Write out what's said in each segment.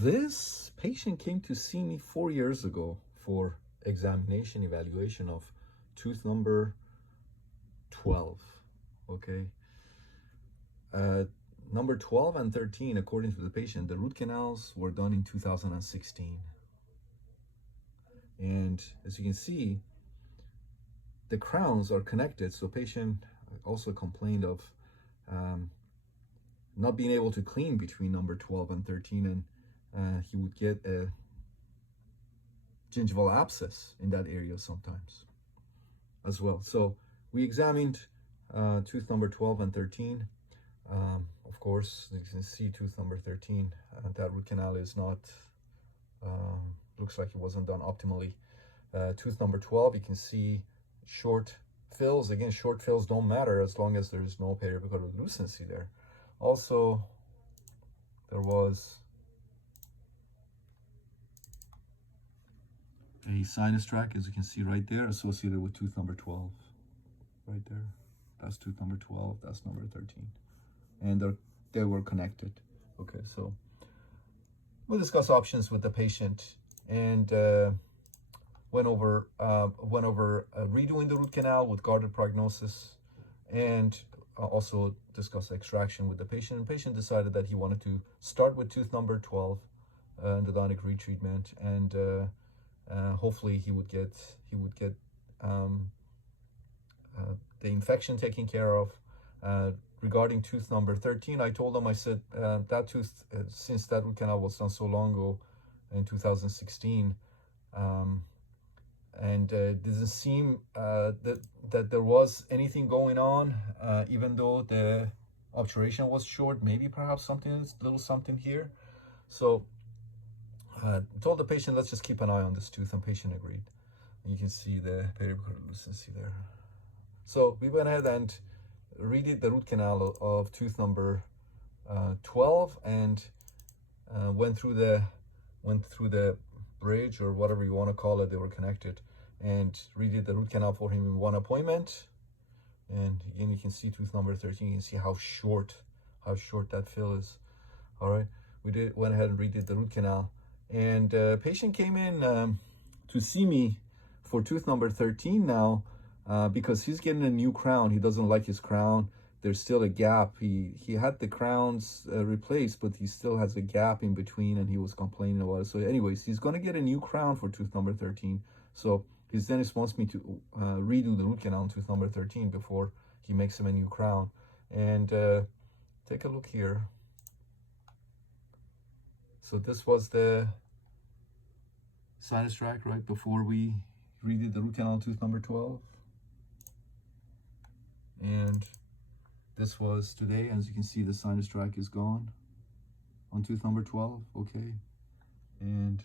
This patient came to see me 4 years ago for examination evaluation of tooth number 12. Okay. Number 12 and 13, according to the patient, the root canals were done in 2016. And as you can see, the crowns are connected. So patient also complained of not being able to clean between number 12 and 13, and he would get a gingival abscess in that area sometimes as well. So we examined tooth number 12 and 13. Of course, you can see tooth number 13, that root canal is not, looks like it wasn't done optimally. Tooth number 12, you can see short fills. Again, short fills don't matter as long as there is no periapical lucency there. Also, there was a sinus tract, as you can see right there, associated with tooth number 12. Right there. That's tooth number 12, that's number 13. And they were connected. Okay, so we'll discuss options with the patient, and went over redoing the root canal with guarded prognosis, and also discuss extraction with the patient. And the patient decided that he wanted to start with tooth number 12, endodontic retreatment, and hopefully he would get the infection taken care of. Regarding tooth number 13, I told him, I said, that tooth, since that root canal was done so long ago in 2016, and it doesn't seem that there was anything going on, even though the obturation was short. Maybe perhaps little something here. So told the patient, let's just keep an eye on this tooth, and patient agreed. And you can see the periapical lucency there. So we went ahead and redid the root canal of tooth number 12, and went through the bridge, or whatever you want to call it. They were connected, and redid the root canal for him in one appointment. And again, you can see tooth number 13. You can see how short that fill is. All right, went ahead and redid the root canal, and patient came in to see me for tooth number 13 now. Because he's getting a new crown. He doesn't like his crown. There's still a gap. He had the crowns replaced, but he still has a gap in between, and he was complaining about it. So anyways, he's going to get a new crown for tooth number 13. So his dentist wants me to redo the root canal on tooth number 13 before he makes him a new crown. And take a look here. So this was the sinus tract right before we redid the root canal on tooth number 12. And this was today. As you can see, the sinus tract is gone on tooth number 12. Okay, and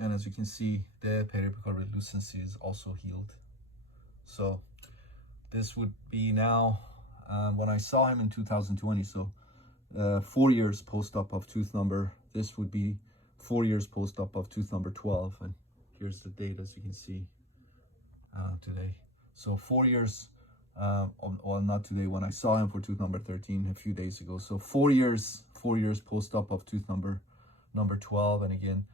as you can see, the periapical relucency is also healed. So this would be now, when I saw him in 2020, so 4 years post-op of tooth number, this would be 4 years post-op of tooth number 12, and here's the date, as you can see, today. So 4 years, well, not today, when I saw him for tooth number 13 a few days ago. So 4 years post-op of tooth number 12, and again,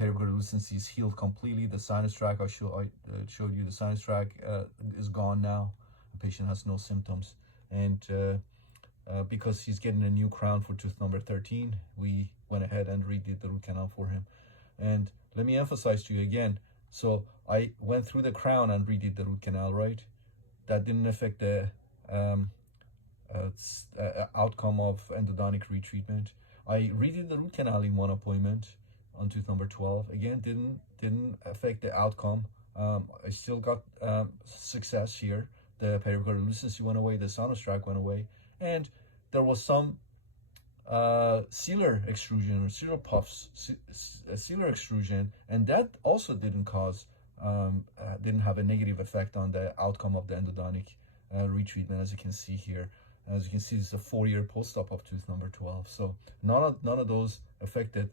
periapical relucency is healed completely. The sinus tract, I showed you, the sinus tract is gone now. The patient has no symptoms, and because he's getting a new crown for tooth number 13, we went ahead and redid the root canal for him. And let me emphasize to you again, so I went through the crown and redid the root canal, right? That didn't affect the outcome of endodontic retreatment. I redid the root canal in one appointment on tooth number 12. Again, didn't affect the outcome. I still got success here. The periapical lucency went away, the sinus tract went away, and there was some sealer extrusion or sealer puffs, sealer extrusion, and that also didn't have a negative effect on the outcome of the endodontic retreatment, as you can see here. As you can see, it's a 4-year post-op of tooth number 12. So none of those affected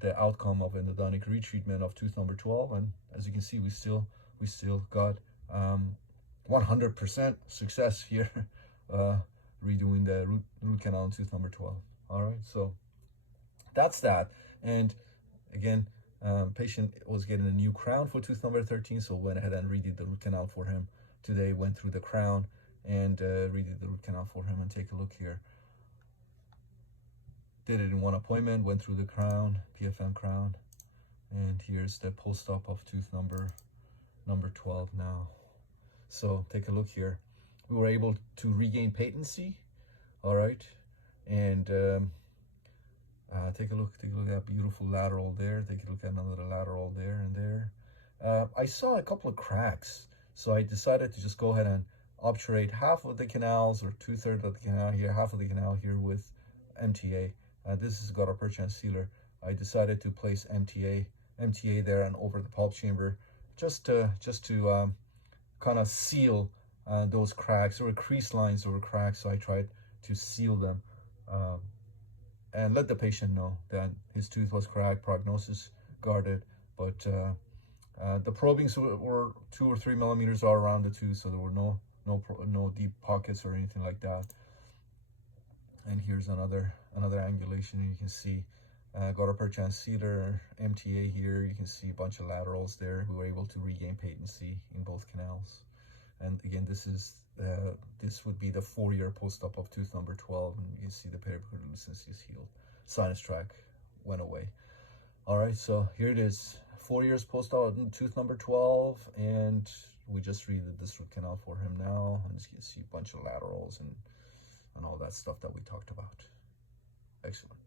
the outcome of endodontic retreatment of tooth number 12. And as you can see, we still we still got 100% success here, redoing the root canal in tooth number 12. All right, so that's that. And again, patient was getting a new crown for tooth number 13, so went ahead and redid the root canal for him today, went through the crown and redid the root canal for him. And take a look here. Did it in one appointment, went through the crown, PFM crown, and here's the post-op of tooth number 12 now. So take a look here. We were able to regain patency, all right, and take a look at that beautiful lateral there. Take a look at another lateral there and there. I saw a couple of cracks, so I decided to just go ahead and obturate half of the canals, or 2/3 of the canal here, half of the canal here with MTA. This is gutta percha and sealer. I decided to place MTA there and over the pulp chamber, just to kind of seal those cracks. There were crease lines, there were cracks, so I tried to seal them and let the patient know that his tooth was cracked, prognosis guarded, but the probings were 2 or 3 millimeters all around the tooth, so there were no deep pockets or anything like that. And here's another angulation, and you can see gutta percha and sealer, MTA here. You can see a bunch of laterals there. We were able to regain patency in both canals. And again, this would be the 4-year post-op of tooth number 12, and you can see the periapical lucency is healed. Sinus tract went away. All right, so here it is, 4 years post-op tooth number 12, and we just redid this root canal for him now, and you can see a bunch of laterals and all that stuff that we talked about. Excellent.